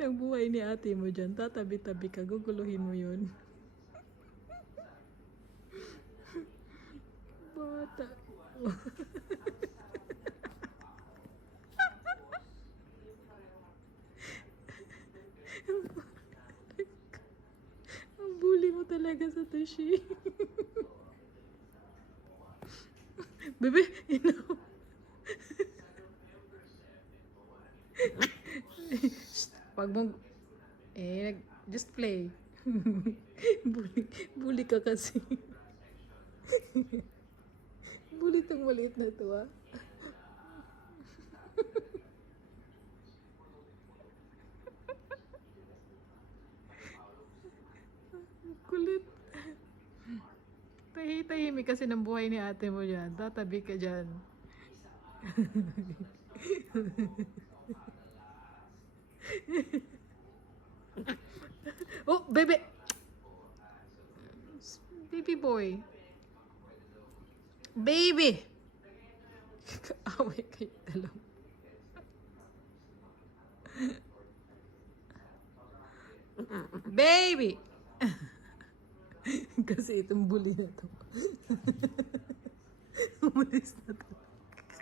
ng buhay ni ate mo dyan. Tatabi-tabi ka, guguluhin mo yun. Bata. Ang bully mo talaga sa Toshi. Bebe, ino. Pag mong, just play. Bully ka kasi. Bully tong maliit na to, ah. Kulit. Tahimik kasi ng buhay ni ate mo dyan. Tatabi ka dyan. Oh, bebe! Baby boy. Baby! Away kayo dalawa. Baby! Kasi itong bully na to. Umalis na to.